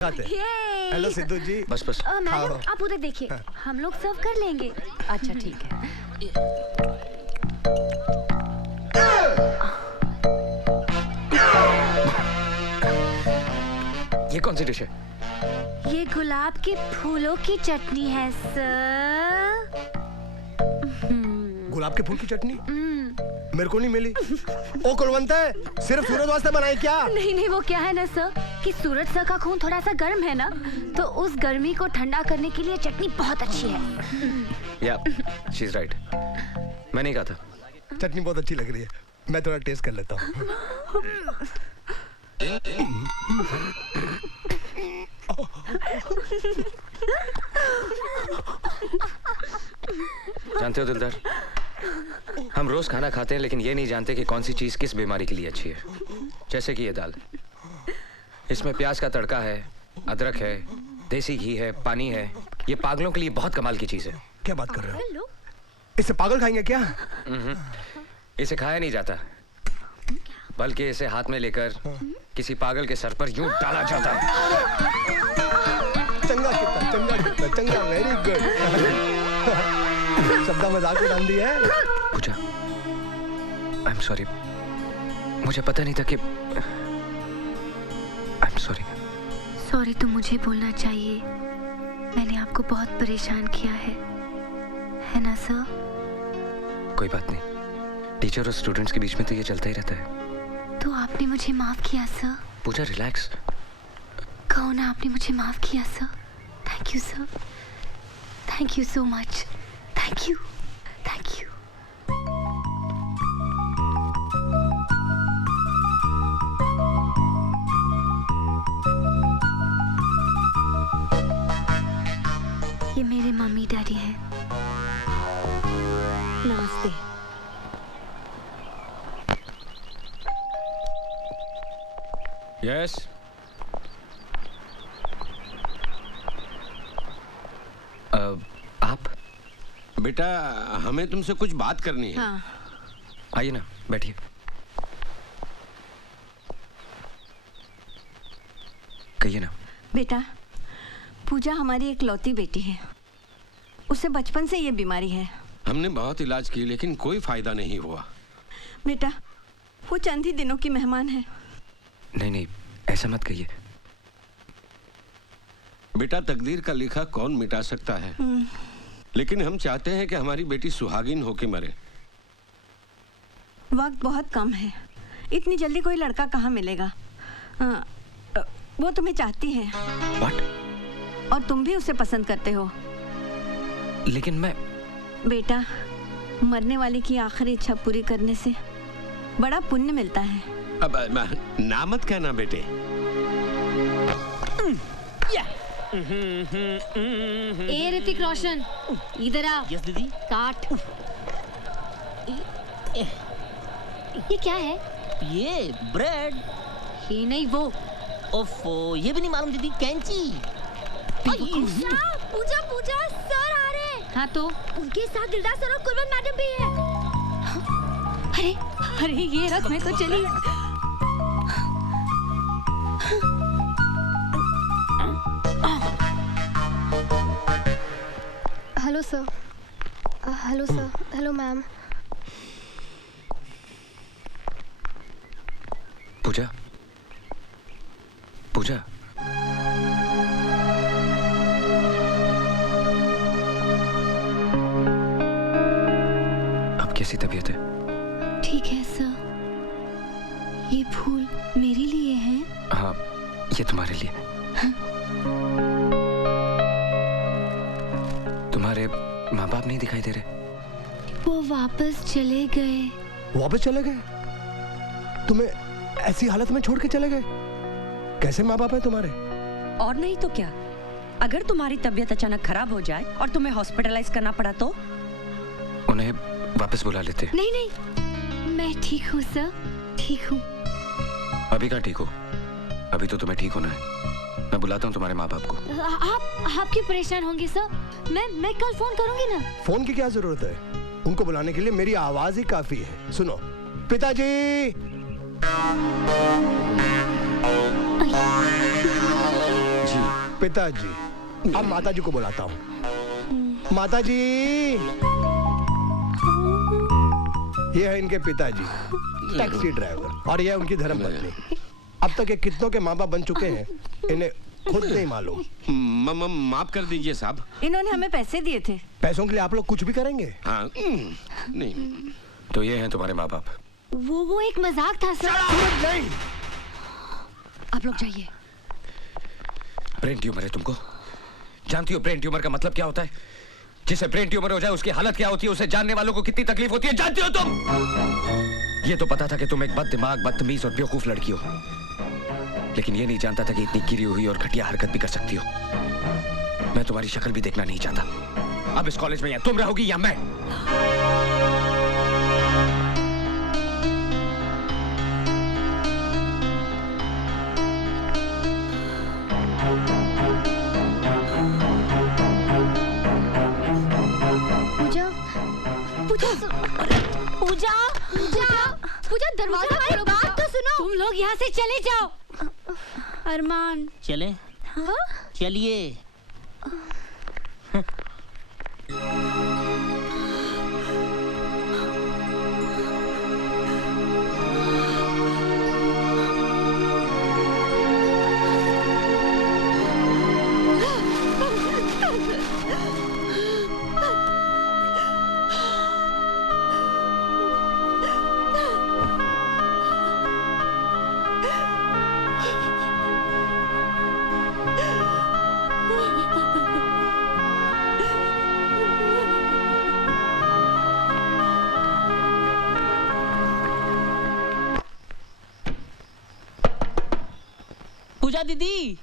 Hello Sidhu जी। बस बस madam आप उधर देखिए, हम लोग सर्व कर लेंगे। अच्छा ठीक है। ये कौन सी डिश है? ये गुलाब के फूलों की चटनी है सर। गुलाब के फूल की चटनी मेरे को नहीं मिली। ओ कुलवंत है, सिर्फ सूरज वास्ते बनाई क्या? नहीं वो क्या है ना सर कि सूरज सर का खून थोड़ा सा गर्म है ना, तो उस गर्मी को ठंडा करने के लिए चटनी बहुत अच्छी है। या शी इज राइट, मैं नहीं कहा था। चटनी बहुत अच्छी लग रही है, मैं थोड़ा टेस्ट कर लेता हूँ। जानते हो दिलदार, हम रोज खाना खाते हैं लेकिन ये नहीं जानते कि कौन सी चीज किस बीमारी के लिए अच्छी है। जैसे कि ये दाल, इसमें प्याज का तड़का है, अदरक है, देसी घी है, पानी है। ये पागलों के लिए बहुत कमाल की चीज है। क्या बात कर रहे हो? इसे पागल खाएंगे क्या? इसे खाया नहीं जाता, बल्कि इसे हाथ में लेकर किसी पागल के सर पर यूं डाला जाता है। चंगा कितना, चंगा कितना, चंगा, वेरी गुड। शब्दा मजाक उड़ा दी है। पूजा, आई एम सॉरी, मुझे पता नहीं था कि आई एम सॉरी। सॉरी तो मुझे बोलना चाहिए, मैंने आपको बहुत परेशान किया है ना सर? कोई बात नहीं, टीचर और स्टूडेंट्स के बीच में तो ये चलता ही रहता है। तो आपने मुझे माफ किया सर? पूजा रिलैक्स। कहो ना आपने मुझे माफ किया sir. Thank you sir, thank you so much, thank you, thank you. ये मेरे मम्मी डैडी हैं। नमस्ते। यस आप? बेटा हमें तुमसे कुछ बात करनी है। हाँ। आइए ना, बैठिए। कहिए ना। बेटा, पूजा हमारी एक लौती बेटी है, उसे बचपन से ये बीमारी है। हमने बहुत इलाज की लेकिन कोई फायदा नहीं हुआ। बेटा, वो चंद ही दिनों की मेहमान है। नहीं, ऐसा मत कहिए। बेटा, तकदीर का लिखा कौन मिटा सकता है, लेकिन हम चाहते हैं कि हमारी बेटी सुहागिन होके मरे। वक्त बहुत कम है, इतनी जल्दी कोई लड़का कहाँ मिलेगा। वो तुम्हें चाहती है। What? और तुम भी उसे पसंद करते हो। लेकिन मैं... बेटा, मरने वाले की आखिरी इच्छा पूरी करने से बड़ा पुण्य मिलता है। अब ना मत कहना बेटे। ए ऋतिक रोशन, इधर आ। यस दीदी। काट। ये क्या है? ये ब्रेड। ये नहीं वो। ओफो, ये भी नहीं मालूम दीदी। कैंची। पूजा पूजा सर आ रहे हैं। हाँ तो उनके साथ दिलदार सर और कुलवंत मैडम भी है। अरे ये रथ में तो चली। Hello sir, hello sir, hello ma'am. Pooja, Pooja, अब कैसी तबीयत है? ठीक है सर। ये फूल मेरे लिए हैं? हाँ, ये तुम्हारे लिए। तुम्हारे माँ बाप नहीं दिखाई दे रहे? वो वापस चले गए। वापस चले गए? तुम्हें ऐसी हालत में छोड़ के चले गए? कैसे माँ बाप है तुम्हारे? और नहीं तो क्या, अगर तुम्हारी तबीयत अचानक खराब हो जाए और तुम्हें हॉस्पिटलाइज करना पड़ा तो? उन्हें वापस बुला लेते। नहीं, मैं ठीक हूँ सर, ठीक हूँ। अभी कहाँ ठीक हो? अभी तो तुम्हें ठीक होना है। मैं बुलाता हूँ तुम्हारे माँ बाप को। आप क्यों परेशान होंगे सर? मैं कल फोन करूंगी ना। फोन की क्या जरूरत है? उनको बुलाने के लिए मेरी आवाज ही काफी है। सुनो, पिताजी। जी पिताजी। अब माताजी को बुलाता हूँ। माताजी, ये है इनके पिताजी, टैक्सी ड्राइवर, और ये है उनकी धर्मपत्नी। अब तक ये कितनों के माँ बाप बन चुके हैं, इन्हें खुद नहीं मालूम। माफ कर दीजिए साहब। इन्होंने हमें पैसे दिए थे। पैसों के लिए आप लोग कुछ भी करेंगे? हाँ, नहीं। तो ये हैं तुम्हारे माँ बाप। वो एक मजाक था सर। नहीं, आप लोग जाइए। ब्रेन ट्यूमर है तुमको? जानती हो ब्रेन ट्यूमर का मतलब क्या होता है? जिसे ब्रेन ट्यूमर हो जाए उसकी हालत क्या होती है, उसे जानने वालों को कितनी तकलीफ होती है जानती हो तुम? ये तो पता था कि तुम एक बददिमाग, बदतमीज और बेवकूफ लड़की हो, लेकिन ये नहीं जानता था कि इतनी गिरी हुई और घटिया हरकत भी कर सकती हो। मैं तुम्हारी शक्ल भी देखना नहीं चाहता। अब इस कॉलेज में या तुम रहोगी या मैं। पूजा, पूजा दरवाजा खोलो। बात तो सुनो। तुम लोग यहाँ से चले जाओ। अरमान, चले? हाँ? चलिए। पूजा दीदी,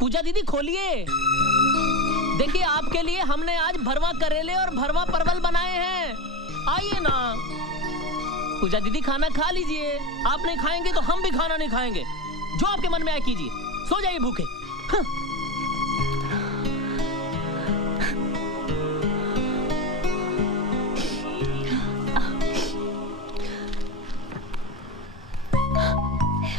पूजा दीदी खोलिए। देखिए आपके लिए हमने आज भरवा करेले और भरवा परवल बनाए हैं, आइए ना। पूजा दीदी खाना खा लीजिए। आप नहीं खाएंगे तो हम भी खाना नहीं खाएंगे। जो आपके मन में आए कीजिए, सो जाइए भूखे। हाँ।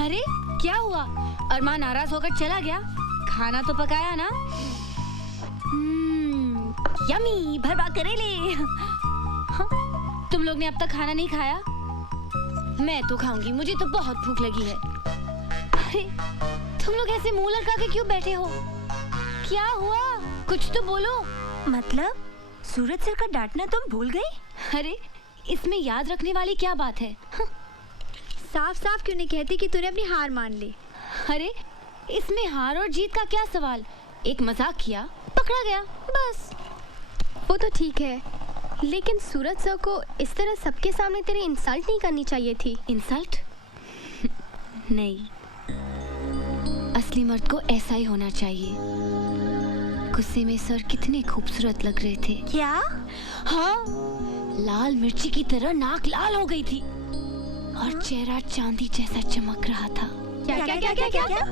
अरे क्या हुआ? अरमान नाराज होकर चला गया? खाना तो पकाया ना? यमी भरवा करेले। हाँ, तुम लोग ने अब तक खाना नहीं खाया? मैं तो खाऊंगी, मुझे तो बहुत भूख लगी है। अरे तुम लोग ऐसे मुंह लटका के क्यों बैठे हो? क्या हुआ? कुछ तो बोलो। मतलब सूरज सर का डांटना तुम भूल गई? अरे इसमें याद रखने वाली क्या बात है? साफ साफ क्यों नहीं कहती कि तूने अपनी हार मान ली? अरे इसमें हार और जीत का क्या सवाल? एक मजाक किया, पकड़ा गया, बस। वो तो ठीक है, लेकिन सूरज सर को इस तरह सबके सामने तेरी इंसल्ट नहीं करनी चाहिए थी। इंसल्ट? नहीं, असली मर्द को ऐसा ही होना चाहिए। गुस्से में सर कितने खूबसूरत लग रहे थे। क्या? हाँ, लाल मिर्ची की तरह नाक लाल हो गई थी और चेहरा चांदी जैसा चमक रहा था। क्या क्या क्या क्या क्या, क्या?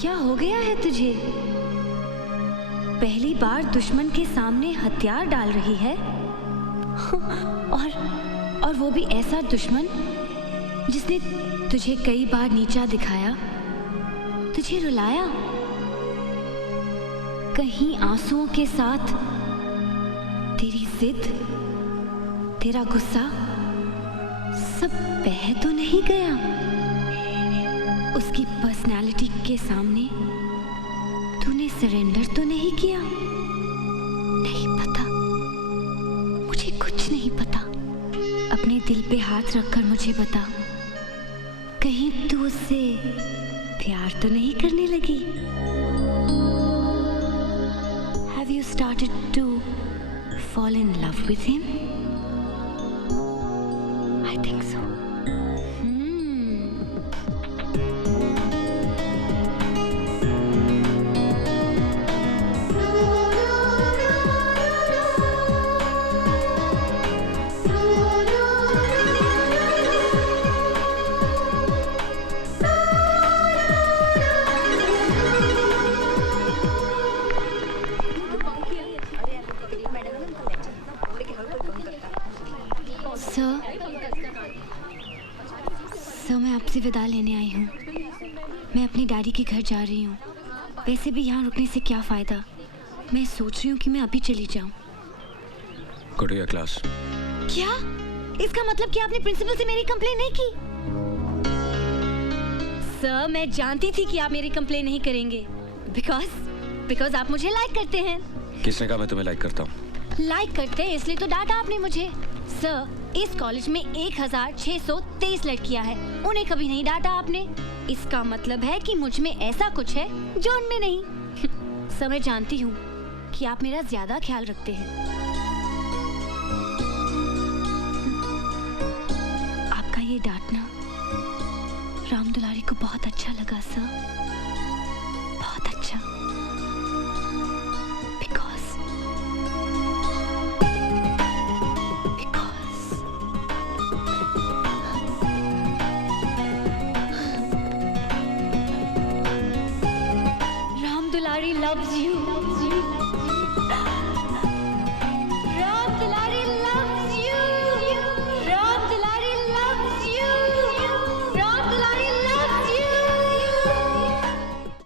क्या हो गया है तुझे? पहली बार दुश्मन के सामने हथियार डाल रही है और वो भी ऐसा दुश्मन जिसने तुझे कई बार नीचा दिखाया, तुझे रुलाया, कहीं आंसुओं के साथ तेरी जिद, तेरा गुस्सा सब बह तो नहीं गया? उसकी पर्सनालिटी के सामने तूने सरेंडर तो नहीं किया? नहीं पता, मुझे कुछ नहीं पता। अपने दिल पे हाथ रखकर मुझे बता, कहीं तू उससे प्यार तो नहीं करने लगी? Have you started to fall in love with him? I think so. आपसे विदा लेने आई हूँ। मैं अपनी डैडी के घर जा रही हूँ। वैसे भी यहाँ रुकने से क्या फ़ायदा। मैं सोच रही हूँ कि मैं अभी चली जाऊँ। Go to your class. क्या? इसका मतलब कि आपने प्रिंसिपल से मेरी कंप्लेन नहीं की? सर, मैं जानती थी कि आप मेरी कंप्लेन नहीं करेंगे। बिकॉज आप मुझे लाइक करते हैं। किसने कहा मैं तुम्हें लाइक करता हूँ? लाइक करते हैं इसलिए तो डांटा आपने मुझे। सर, इस कॉलेज में 1623 लड़कियां हैं, उन्हें कभी नहीं डांटा आपने। इसका मतलब है कि मुझ में ऐसा कुछ है जो उनमें नहीं। सर, मैं जानती हूँ कि आप मेरा ज्यादा ख्याल रखते हैं। आपका ये डांटना राम दुलारी को बहुत अच्छा लगा सर, बहुत अच्छा। Loves you.